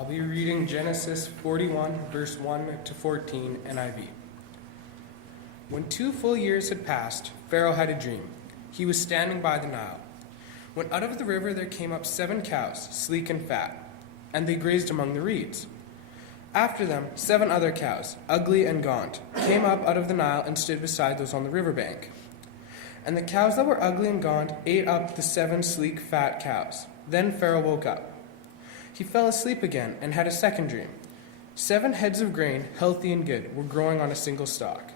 I'll be reading Genesis 41, verse 1 to 14, NIV. When 2 full years had passed, Pharaoh had a dream. He was standing by the Nile. When out of the river there came up 7 cows, sleek and fat, and they grazed among the reeds. After them, 7 other cows, ugly and gaunt, came up out of the Nile and stood beside those on the riverbank. And the cows that were ugly and gaunt ate up the 7 sleek, fat cows. Then Pharaoh woke up. He fell asleep again and had a second dream. 7 heads of grain, healthy and good, were growing on a single stalk.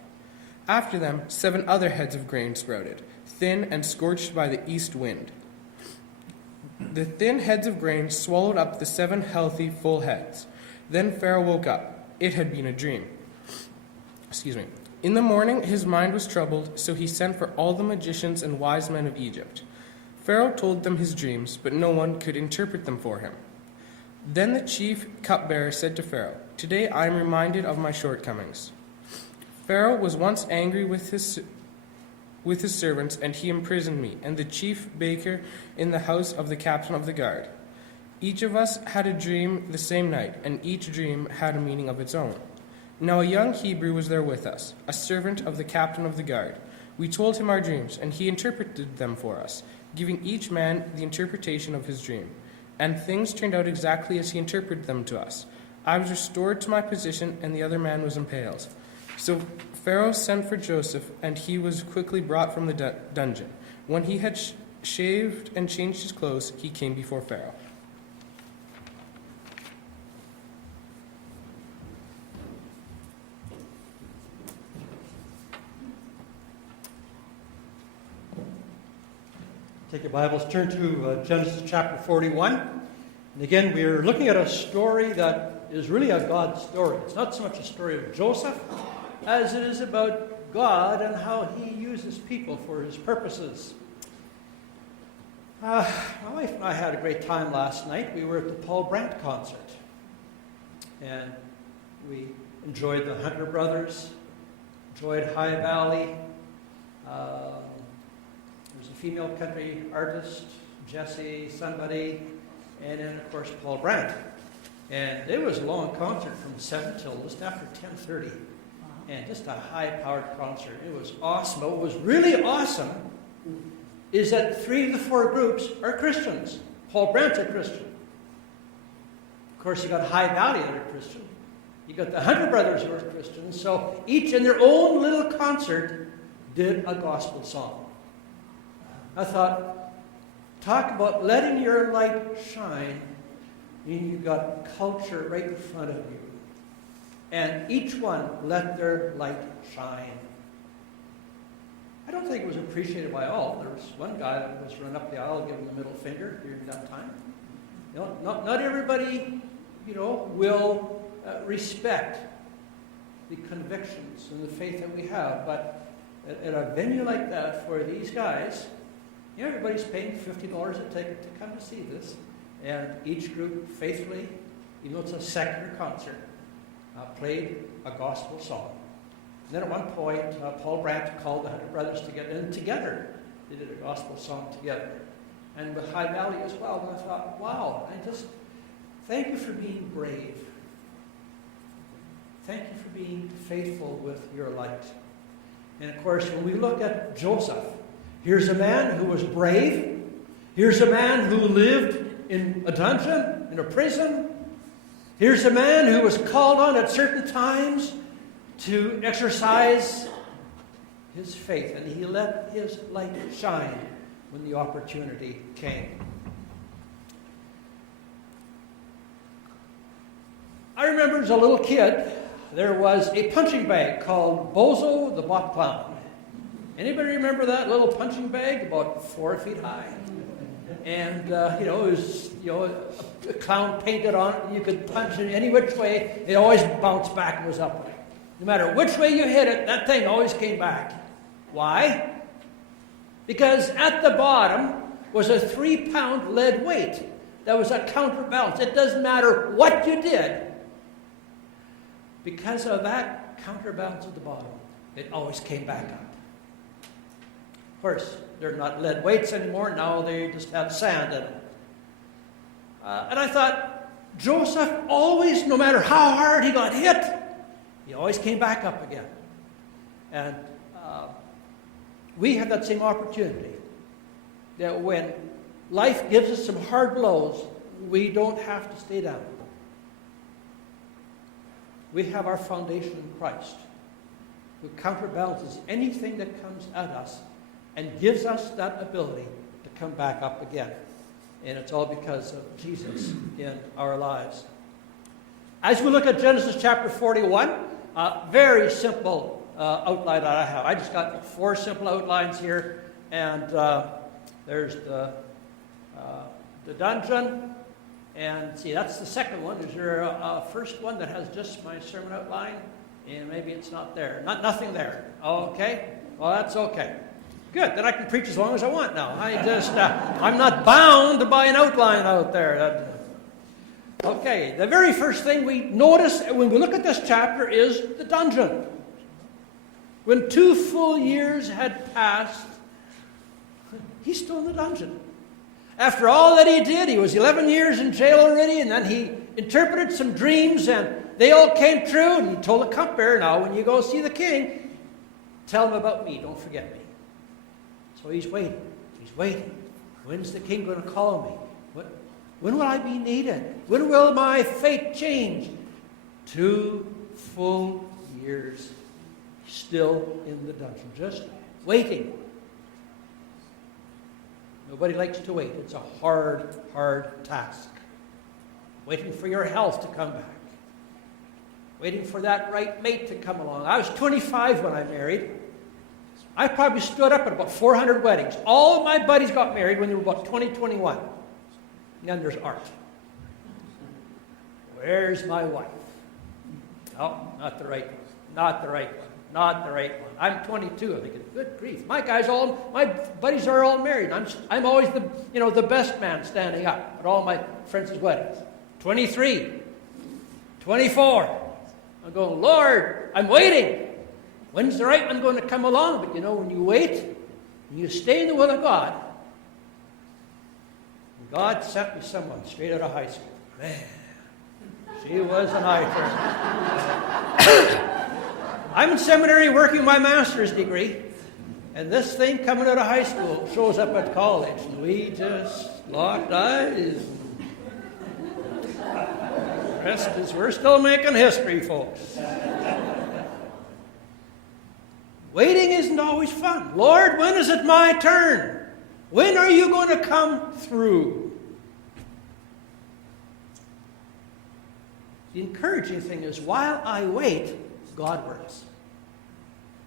After them, 7 other heads of grain sprouted, thin and scorched by the east wind. The thin heads of grain swallowed up the 7 healthy, full heads. Then Pharaoh woke up. It had been a dream. In the morning his mind was troubled, so he sent for all the magicians and wise men of Egypt. Pharaoh told them his dreams, but no one could interpret them for him. Then the chief cupbearer said to Pharaoh, "Today I am reminded of my shortcomings." Pharaoh was once angry with his servants, and he imprisoned me and the chief baker in the house of the captain of the guard. Each of us had a dream the same night, and each dream had a meaning of its own. Now a young Hebrew was there with us, a servant of the captain of the guard. We told him our dreams, and he interpreted them for us, giving each man the interpretation of his dream. And things turned out exactly as he interpreted them to us. I was restored to my position, and the other man was impaled. So Pharaoh sent for Joseph, and he was quickly brought from the dungeon. When he had shaved and changed his clothes, he came before Pharaoh. Take your Bibles, turn to Genesis chapter 41. And again, we're looking at a story that is really a God story. It's not so much a story of Joseph as it is about God and how he uses people for his purposes. My wife and I had a great time last night. We were at the Paul Brandt concert. And we enjoyed the Hunter Brothers, enjoyed High Valley. There's a female country artist, Jessie somebody, and then, of course, Paul Brandt. And it was a long concert from 7 till just after 10:30. And just a high-powered concert. It was awesome. What was really awesome is that 3 of the 4 groups are Christians. Paul Brandt's a Christian. Of course, you got High Valley that are Christian. You got the Hunter Brothers who are Christians. So each in their own little concert did a gospel song. I thought, talk about letting your light shine. You got culture right in front of you. And each one let their light shine. I don't think it was appreciated by all. There was one guy that was run up the aisle giving the middle finger during that time. You know, not everybody, will respect the convictions and the faith that we have. But at a venue like that for these guys, everybody's paying $50 a ticket to come to see this. And each group faithfully, even though it's a secular concert, played a gospel song. And then at one point, Paul Brandt called the Hunter Brothers together, and together they did a gospel song together. And with High Valley as well. And I thought, wow, thank you for being brave. Thank you for being faithful with your light. And of course, when we look at Joseph, here's a man who was brave. Here's a man who lived in a dungeon, in a prison. Here's a man who was called on at certain times to exercise his faith, and he let his light shine when the opportunity came. I remember as a little kid, there was a punching bag called Bozo the Bot Clown. Anybody remember that little punching bag, about 4 feet high? And, it was, a clown painted on it, and you could punch it any which way. It always bounced back and was upright. No matter which way you hit it, that thing always came back. Why? Because at the bottom was a 3-pound lead weight that was a counterbalance. It doesn't matter what you did. Because of that counterbalance at the bottom, it always came back up. Of course, they're not lead weights anymore. Now they just have sand in them. And I thought, Joseph always, no matter how hard he got hit, he always came back up again. And we have that same opportunity. That when life gives us some hard blows, we don't have to stay down. We have our foundation in Christ, who counterbalances anything that comes at us and gives us that ability to come back up again. And it's all because of Jesus in our lives. As we look at Genesis chapter 41, very simple outline that I have. I just got 4 simple outlines here. And there's the dungeon. And see, that's the second one. Is there a first one that has just my sermon outline? And maybe it's not there. Nothing there. Okay. Well, that's okay. Good. Then I can preach as long as I want now. I'm not bound by an outline out there. Okay. The very first thing we notice when we look at this chapter is the dungeon. When 2 full years had passed, he's still in the dungeon. After all that he did, he was 11 years in jail already, and then he interpreted some dreams, and they all came true, and he told the cupbearer, now when you go see the king, tell him about me, don't forget me. So he's waiting. He's waiting. When's the king going to call me? When will I be needed? When will my fate change? 2 full years still in the dungeon, just waiting. Nobody likes to wait. It's a hard, hard task. Waiting for your health to come back. Waiting for that right mate to come along. I was 25 when I married. I probably stood up at about 400 weddings. All of my buddies got married when they were about 20, 21. And then there's Art. Where's my wife? Oh, not the right one. Not the right one. Not the right one. I'm 22. I'm thinking, good grief. My buddies are all married. I'm always the best man standing up at all my friends' weddings. 23. 24. I'm going, Lord, I'm waiting. When's the right one going to come along? But when you wait, and you stay in the will of God, God sent me someone straight out of high school. Man, she was an eye-turner. I'm in seminary working my master's degree, and this thing coming out of high school shows up at college, and we just locked eyes. The rest is we're still making history, folks. Waiting isn't always fun. Lord, when is it my turn? When are you going to come through? The encouraging thing is, while I wait, God works.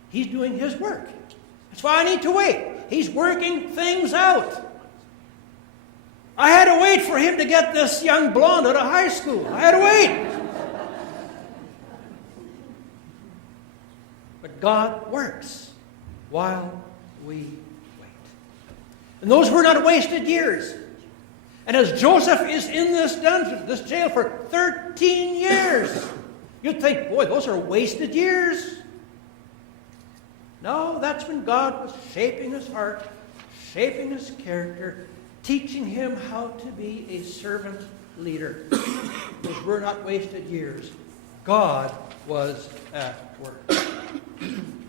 He's doing His work. That's why I need to wait. He's working things out. I had to wait for him to get this young blonde out of high school. I had to wait. But God works while we wait. And those were not wasted years. And as Joseph is in this dungeon, this jail for 13 years, you'd think, boy, those are wasted years. No, that's when God was shaping his heart, shaping his character, teaching him how to be a servant leader. Those were not wasted years. God was at work.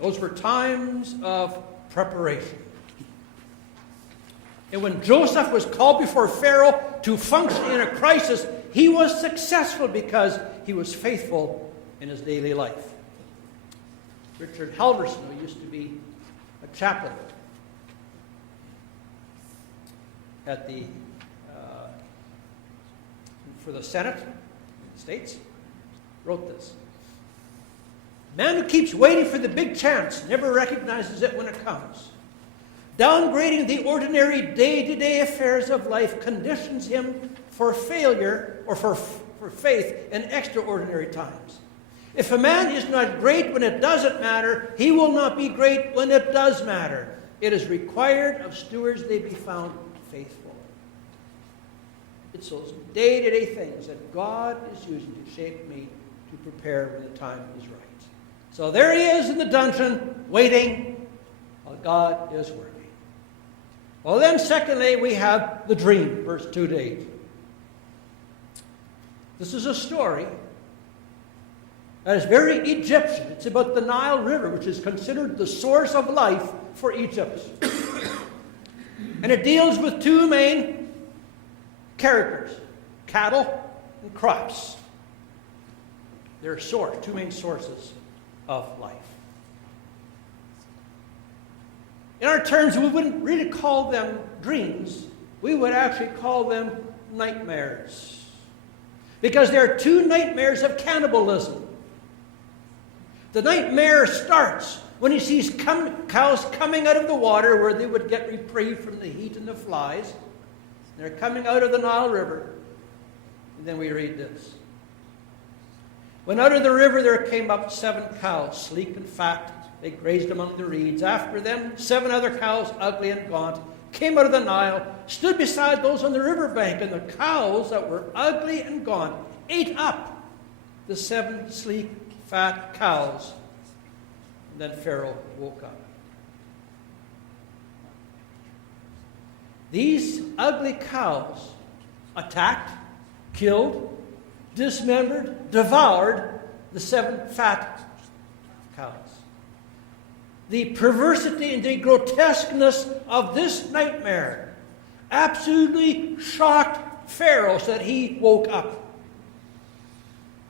Those were times of preparation. And when Joseph was called before Pharaoh to function in a crisis, he was successful because he was faithful in his daily life. Richard Halverson, who used to be a chaplain at for the Senate in the States, wrote this. Man who keeps waiting for the big chance never recognizes it when it comes. Downgrading the ordinary day-to-day affairs of life conditions him for failure or for faith in extraordinary times. If a man is not great when it doesn't matter, he will not be great when it does matter. It is required of stewards they be found faithful. It's those day-to-day things that God is using to shape me to prepare when the time is right. So there he is in the dungeon, waiting while God is working. Well, then, secondly, we have the dream, verse 2 to 8. This is a story that is very Egyptian. It's about the Nile River, which is considered the source of life for Egypt. And it deals with two main characters, cattle and crops. They're two main sources of life. In our terms, we wouldn't really call them dreams. We would actually call them nightmares. Because there are two nightmares of cannibalism. The nightmare starts when he sees cows coming out of the water where they would get reprieve from the heat and the flies. They're coming out of the Nile River. And then we read this. When out of the river there came up 7 cows, sleek and fat. They grazed among the reeds. After them, 7 other cows, ugly and gaunt, came out of the Nile, stood beside those on the riverbank, and the cows that were ugly and gaunt ate up the 7 sleek, fat cows. And then Pharaoh woke up. These ugly cows attacked, killed, dismembered, devoured the 7 fat cows. The perversity and the grotesqueness of this nightmare absolutely shocked Pharaoh so that he woke up.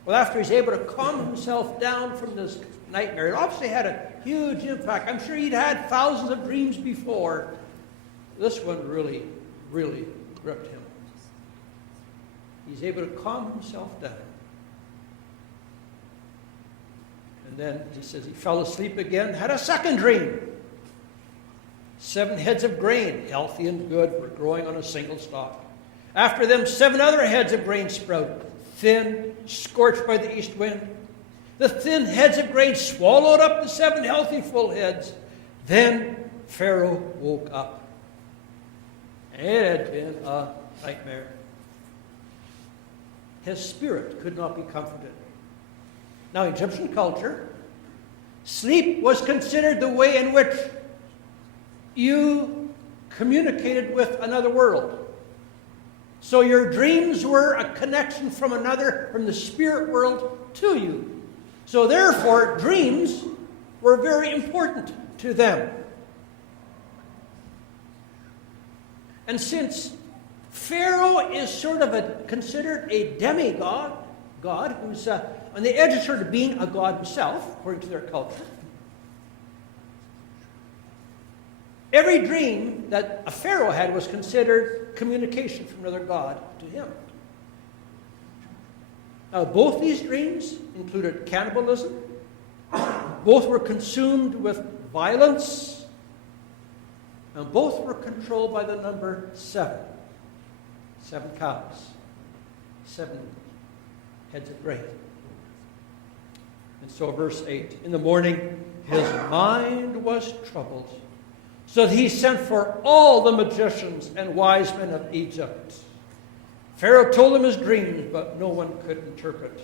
Well, after he's able to calm himself down from this nightmare, it obviously had a huge impact. I'm sure he'd had thousands of dreams before. This one really, really gripped him. He's able to calm himself down. And then he says he fell asleep again, had a second dream. 7 heads of grain, healthy and good, were growing on a single stalk. After them, 7 other heads of grain sprouted, thin, scorched by the east wind. The thin heads of grain swallowed up the 7 healthy full heads. Then Pharaoh woke up. It had been a nightmare. His spirit could not be comforted. Now, in Egyptian culture, sleep was considered the way in which you communicated with another world. So your dreams were a connection from the spirit world to you. So therefore, dreams were very important to them. And since Pharaoh is sort of considered a demigod, God who's on the edge of sort of being a god himself, according to their culture, every dream that a pharaoh had was considered communication from another god to him. Now, both these dreams included cannibalism. Both were consumed with violence. And both were controlled by the number 7. 7 cows. 7 heads of grain. And so verse 8, in the morning his mind was troubled, so that he sent for all the magicians and wise men of Egypt. Pharaoh told them his dreams, but no one could interpret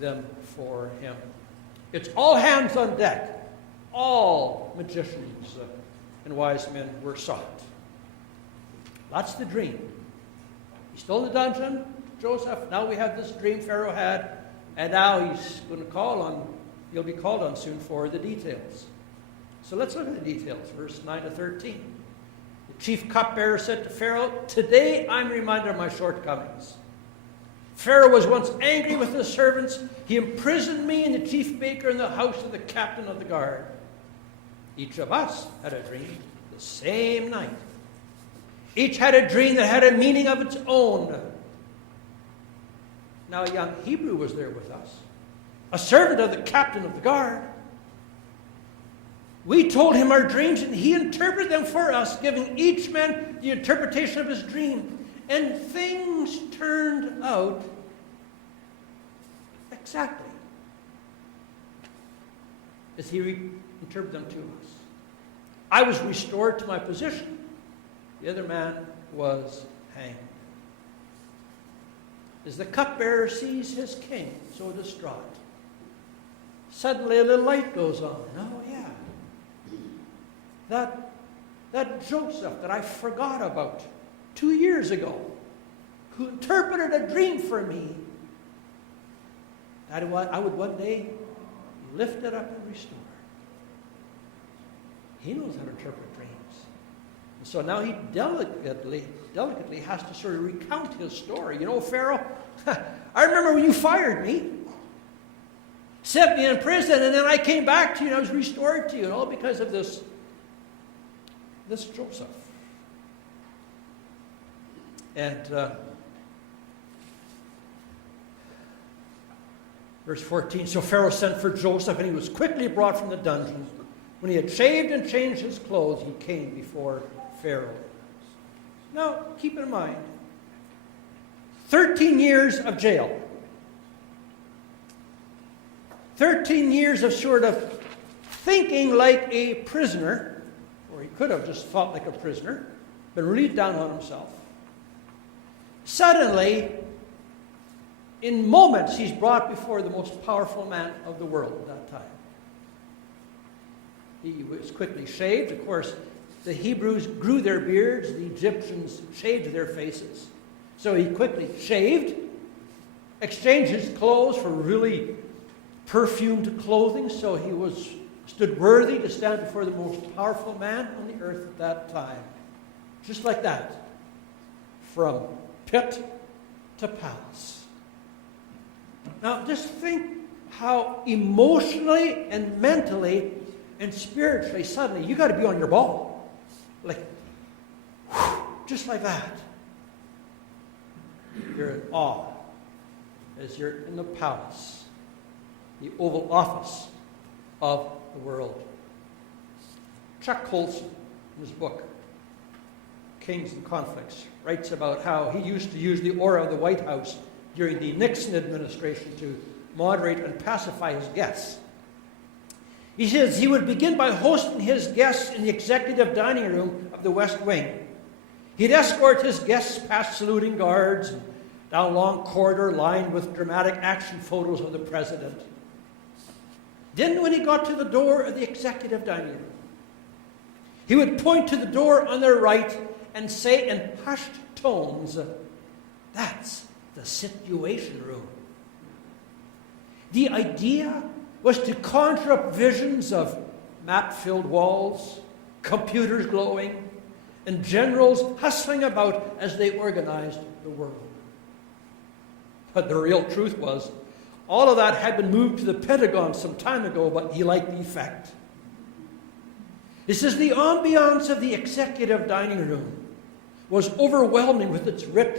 them for him. It's all hands on deck. All magicians and wise men were sought. That's the dream. He's still in the dungeon, Joseph. Now we have this dream Pharaoh had, and now he'll be called on soon for the details. So let's look at the details, verse 9 to 13. The chief cupbearer said to Pharaoh, "Today I'm reminded of my shortcomings. Pharaoh was once angry with his servants. He imprisoned me and the chief baker in the house of the captain of the guard. Each of us had a dream the same night. Each had a dream that had a meaning of its own. Now a young Hebrew was there with us, a servant of the captain of the guard. We told him our dreams, and he interpreted them for us, giving each man the interpretation of his dream. And things turned out exactly as he interpreted them to us. I was restored to my position. The other man was hanged." As the cupbearer sees his king so distraught, suddenly a little light goes on. Oh, yeah. That Joseph that I forgot about 2 years ago, who interpreted a dream for me, that I would one day lift it up and restore it. He knows how to interpret dreams. And so now he delicately has to sort of recount his story. You know, Pharaoh, I remember when you fired me, set me in prison, and then I came back to you and I was restored to you, and all because of this Joseph. And verse 14, so Pharaoh sent for Joseph, and he was quickly brought from the dungeon. When he had shaved and changed his clothes, he came before Pharaoh. Now, keep in mind, 13 years of jail. 13 years of sort of thinking like a prisoner, or he could have just thought like a prisoner, been really down on himself. Suddenly, in moments, he's brought before the most powerful man of the world at that time. He was quickly shaved. Of course, the Hebrews grew their beards. The Egyptians shaved their faces. So he quickly shaved, exchanged his clothes for really perfumed clothing, so he stood worthy to stand before the most powerful man on the earth at that time. Just like that. From pit to palace. Now, just think how emotionally and mentally and spiritually, suddenly, you got to be on your ball. Like, just like that. You're in awe as you're in the palace, the Oval Office of the world. Chuck Colson, in his book, Kings and Conflicts, writes about how he used to use the aura of the White House during the Nixon administration to moderate and pacify his guests. He says he would begin by hosting his guests in the executive dining room of the West Wing. He'd escort his guests past saluting guards and down a long corridor lined with dramatic action photos of the president. Then when he got to the door of the executive dining room, he would point to the door on their right and say in hushed tones, "That's the Situation Room." The idea was to conjure up visions of map-filled walls, computers glowing, and generals hustling about as they organized the world. But the real truth was, all of that had been moved to the Pentagon some time ago, but he liked the effect. He says the ambiance of the executive dining room was overwhelming with its rich,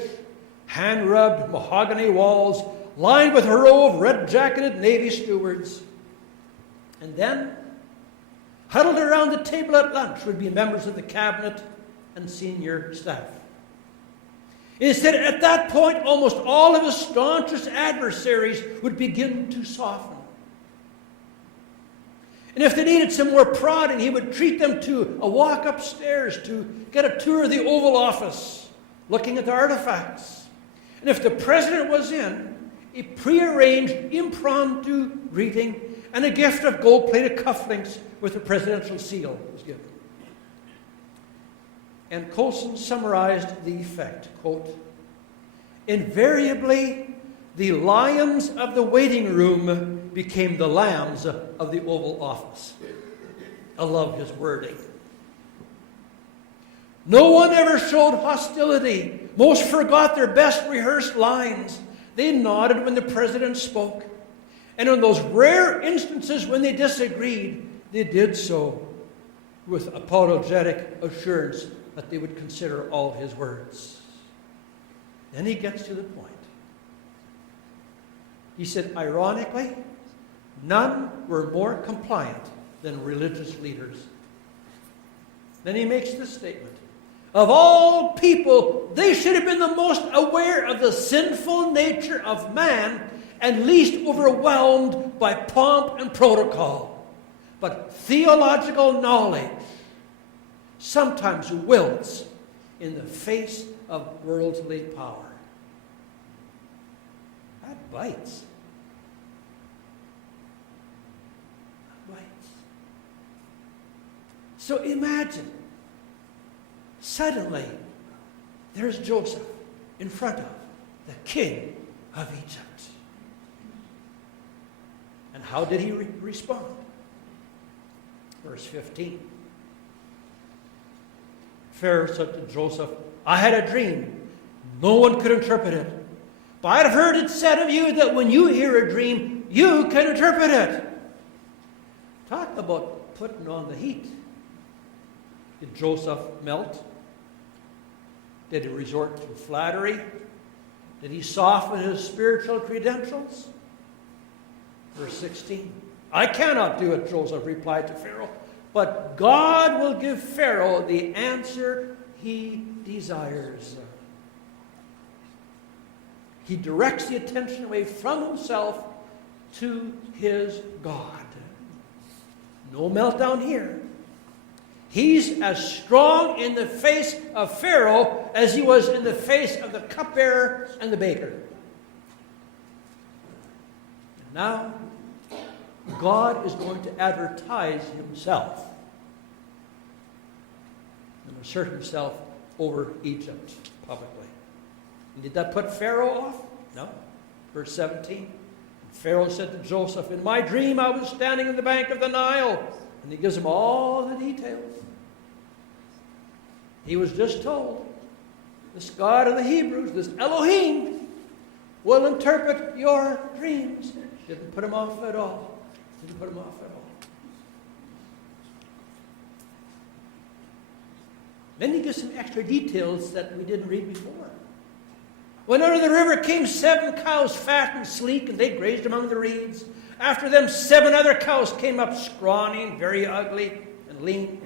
hand-rubbed mahogany walls lined with a row of red-jacketed Navy stewards. And then, huddled around the table at lunch would be members of the cabinet and senior staff. Instead, at that point, almost all of his staunchest adversaries would begin to soften. And if they needed some more prodding, he would treat them to a walk upstairs to get a tour of the Oval Office, looking at the artifacts. And if the president was in, a prearranged impromptu greeting and a gift of gold-plated cufflinks with the presidential seal was given. And Colson summarized the effect, quote, "Invariably, the lions of the waiting room became the lambs of the Oval Office." I love his wording. No one ever showed hostility. Most forgot their best rehearsed lines. They nodded when the president spoke. And in those rare instances when they disagreed, they did so with apologetic assurance that they would consider all his words. Then he gets to the point. He said, ironically, none were more compliant than religious leaders. Then he makes this statement. Of all people, they should have been the most aware of the sinful nature of man and least overwhelmed by pomp and protocol. But theological knowledge sometimes wilts in the face of worldly power. That bites. That bites. So imagine, suddenly, there's Joseph in front of the king of Egypt. how did he respond? Verse 15. Pharaoh said to Joseph, I had a dream. No one could interpret it. But I have heard it said of you that when you hear a dream, you can interpret it. Talk about putting on the heat. Did Joseph melt? Did he resort to flattery? Did he soften his spiritual credentials? Verse 16. I cannot do it, Joseph replied to Pharaoh, but God will give Pharaoh the answer he desires. He directs the attention away from himself to his God. No meltdown here. He's as strong in the face of Pharaoh as he was in the face of the cupbearer and the baker. And now, God is going to advertise himself and assert himself over Egypt publicly. And did that put Pharaoh off? No. Verse 17. Pharaoh said to Joseph, in my dream I was standing on the bank of the Nile. And he gives him all the details. He was just told, this God of the Hebrews, this Elohim, will interpret your dreams. Didn't put him off at all. Didn't put him off at all. Then he gives some extra details that we didn't read before. When out of the river came 7 cows, fat and sleek, and they grazed among the reeds. After them 7 other cows came up, scrawny and very ugly and lean.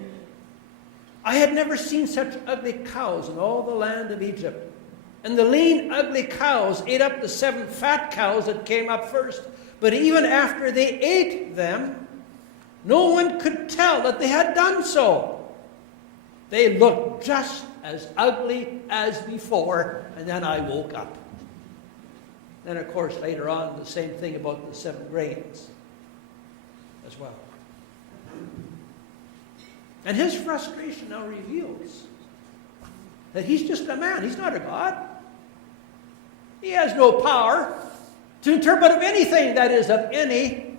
I had never seen such ugly cows in all the land of Egypt. And the lean, ugly cows ate up the 7 fat cows that came up first. But even after they ate them, no one could tell that they had done so. They looked just as ugly as before, and then I woke up. Then, of course, later on, the same thing about the 7 grains as well. And his frustration now reveals that he's just a man. He's not a god. He has no power to interpret of anything that is of any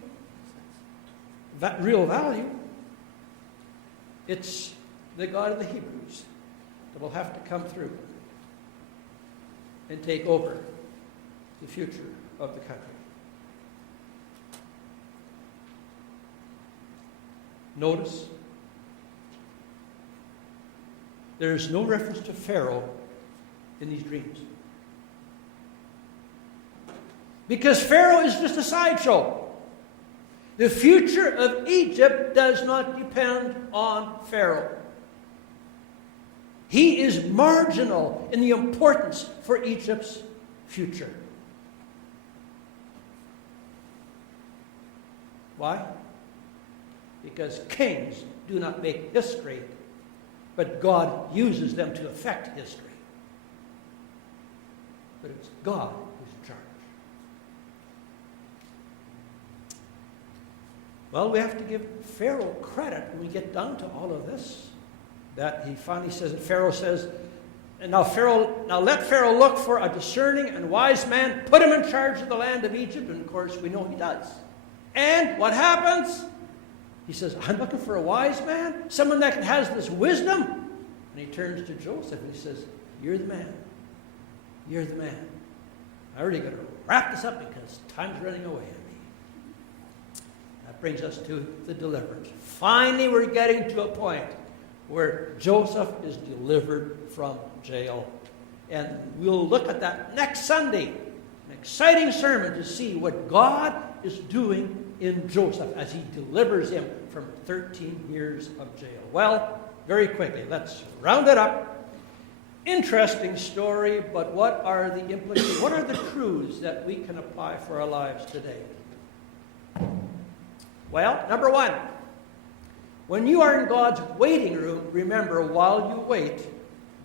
real value. It's the God of the Hebrews that will have to come through and take over the future of the country. Notice, there is no reference to Pharaoh in these dreams. Because Pharaoh is just a sideshow. The future of Egypt does not depend on Pharaoh. He is marginal in the importance for Egypt's future. Why? Because kings do not make history, but God uses them to affect history. But it's God who's in charge. Well, we have to give Pharaoh credit when we get down to all of this. That he finally says, and Pharaoh says, and now let Pharaoh look for a discerning and wise man, put him in charge of the land of Egypt, and of course we know he does. And what happens? He says, I'm looking for a wise man, someone that has this wisdom. And he turns to Joseph and he says, you're the man. You're the man. I really got to wrap this up because time's running away on me. That brings us to the deliverance. Finally, we're getting to a point where Joseph is delivered from jail. And we'll look at that next Sunday. An exciting sermon to see what God is doing in Joseph as he delivers him from 13 years of jail. Well, very quickly, let's round it up. Interesting story, but what are the implications? What are the truths that we can apply for our lives today? Well, number 1, when you are in God's waiting room, remember, while you wait,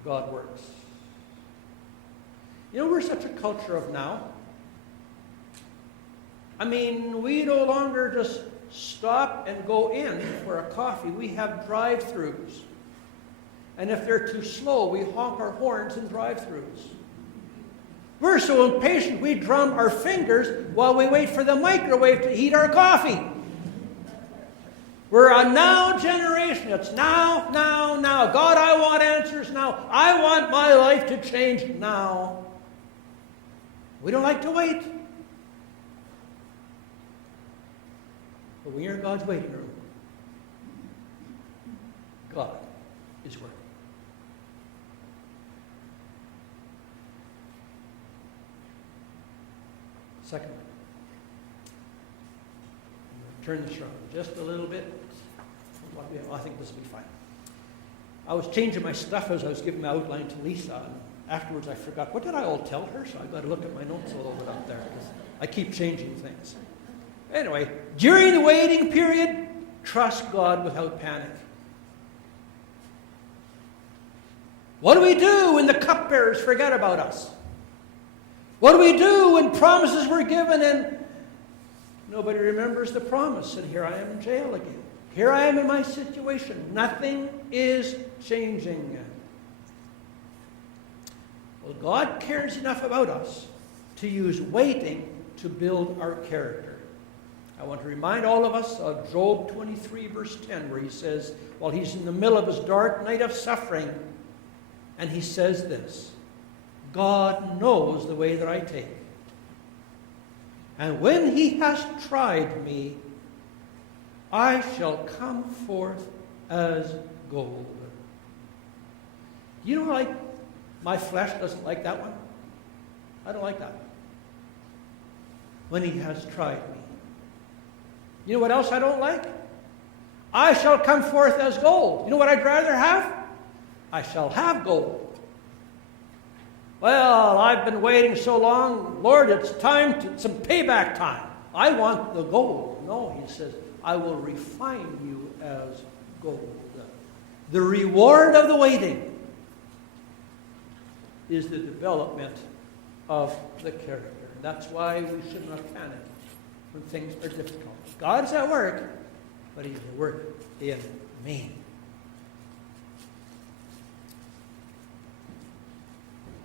God works. You know, we're such a culture of now. I mean, we no longer just stop and go in for a coffee. We have drive-thrus. And if they're too slow, we honk our horns in drive-thrus. We're so impatient we drum our fingers while we wait for the microwave to heat our coffee. We're a now generation. It's now, now, now. God, I want answers now. I want my life to change now. We don't like to wait. But when you're in God's waiting room, God is working. Secondly, turn this around just a little bit. I think this will be fine. I was changing my stuff as I was giving my outline to Lisa, and afterwards I forgot. What did I all tell her? So I've got to look at my notes a little bit up there, because I keep changing things. Anyway, during the waiting period, trust God without panic. What do we do when the cupbearers forget about us? What do we do when promises were given and nobody remembers the promise? And here I am in jail again. Here I am in my situation. Nothing is changing. Well, God cares enough about us to use waiting to build our character. I want to remind all of us of Job 23, verse 10, where he says, while he's in the middle of his dark night of suffering, and he says this, God knows the way that I take. And when he has tried me, I shall come forth as gold. You know, like, my flesh doesn't like that one. I don't like that. When he has tried me. You know what else I don't like? I shall come forth as gold. You know what I'd rather have? I shall have gold. Well, I've been waiting so long. Lord, it's time to some payback time. I want the gold. No, he says, I will refine you as gold. The reward of the waiting is the development of the character. That's why we should not panic when things are difficult. God's at work, but he's at work in me.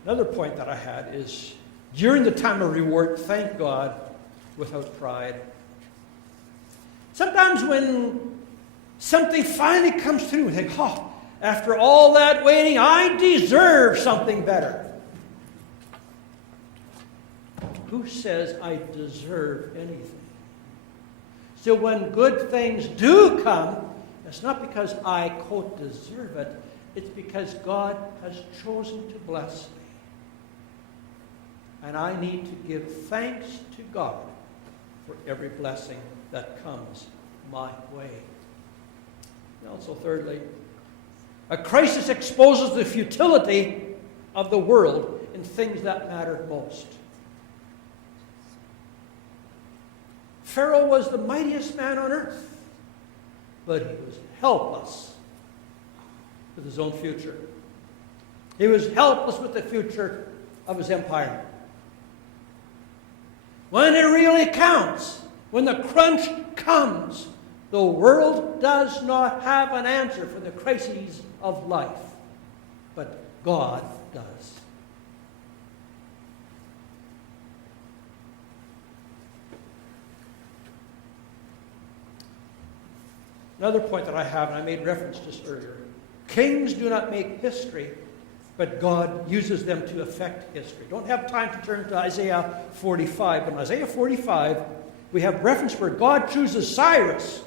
Another point that I had is, during the time of reward, thank God without pride. Sometimes when something finally comes through, we think, oh, after all that waiting, I deserve something better. Who says I deserve anything? So when good things do come, it's not because I, quote, deserve it. It's because God has chosen to bless me. And I need to give thanks to God for every blessing that comes my way. And also, thirdly, a crisis exposes the futility of the world in things that matter most. Pharaoh was the mightiest man on earth, but he was helpless with his own future. He was helpless with the future of his empire. When it really counts, when the crunch comes, the world does not have an answer for the crises of life, but God does. Another point that I have, and I made reference just earlier, kings do not make history, but God uses them to affect history. Don't have time to turn to Isaiah 45, but in Isaiah 45, we have reference where God chooses Cyrus,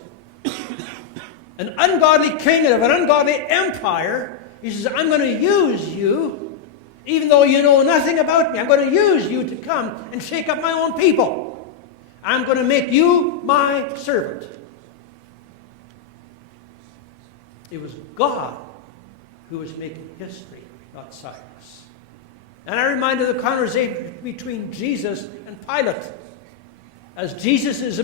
an ungodly king of an ungodly empire. He says, I'm going to use you, even though you know nothing about me. I'm going to use you to come and shake up my own people. I'm going to make you my servant. It was God who was making history, not Cyrus. And I reminded the conversation between Jesus and Pilate. As Jesus is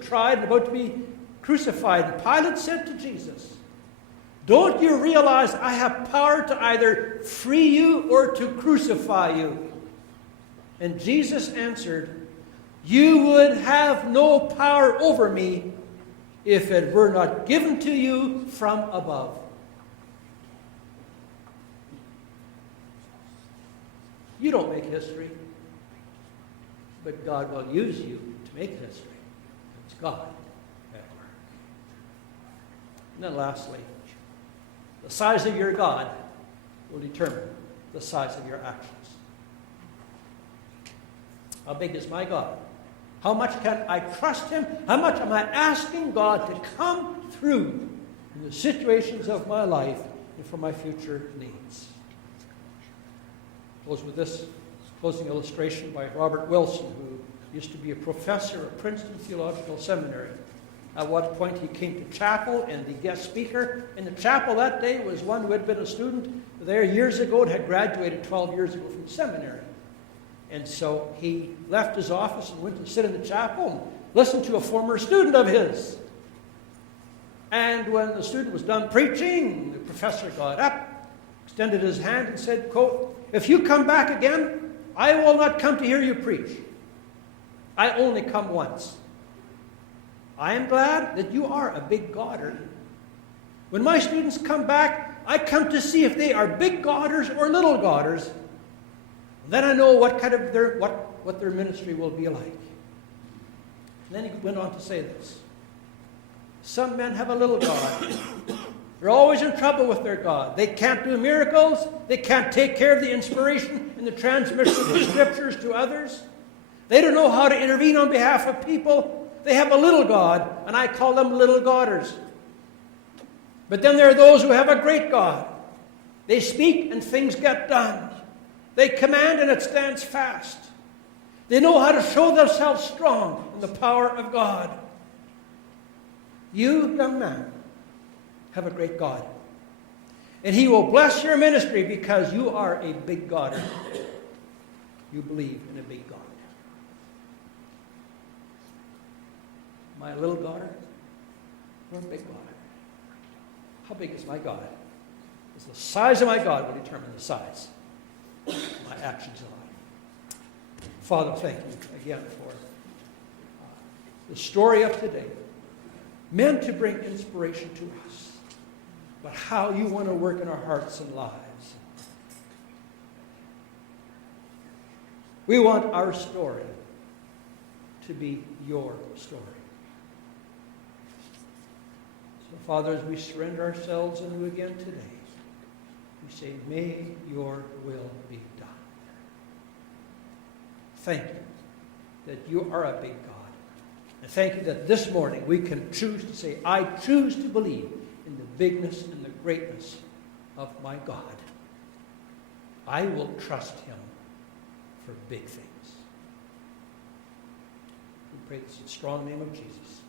tried and about to be crucified, Pilate said to Jesus, don't you realize I have power to either free you or to crucify you? And Jesus answered, you would have no power over me if it were not given to you from above. You don't make history. but God will use you to make history. It's God at work. And then lastly, the size of your God will determine the size of your actions. How big is my God? How much can I trust Him? How much am I asking God to come through in the situations of my life and for my future needs? Close with this closing illustration by Robert Wilson, who used to be a professor at Princeton Theological Seminary. At one point he came to chapel, and the guest speaker in the chapel that day was one who had been a student there years ago and had graduated 12 years ago from seminary. And so he left his office and went to sit in the chapel and listened to a former student of his. And when the student was done preaching, the professor got up, extended his hand and said, quote, "If you come back again, I will not come to hear you preach. I only come once. I am glad that you are a big Goddard. When my students come back, I come to see if they are big Godders or little Godders. Then I know what kind of what their ministry will be like." And then he went on to say this. Some men have a little God. They're always in trouble with their God. They can't do miracles. They can't take care of the inspiration and the transmission of the scriptures to others. They don't know how to intervene on behalf of people. They have a little God, and I call them little Godders. But then there are those who have a great God. They speak and things get done. They command and it stands fast. They know how to show themselves strong in the power of God. You, young man, have a great God. And He will bless your ministry because you are a big God. You believe in a big God. My little God or a big God? How big is my God? Because the size of my God will determine the size my actions in life. Father, thank you again for the story of today, meant to bring inspiration to us, but how you want to work in our hearts and lives. We want our story to be your story. So, Father, as we surrender ourselves anew again today, we say, may your will be done. Thank you that you are a big God. And thank you that this morning we can choose to say, I choose to believe in the bigness and the greatness of my God. I will trust Him for big things. We pray this in the strong name of Jesus.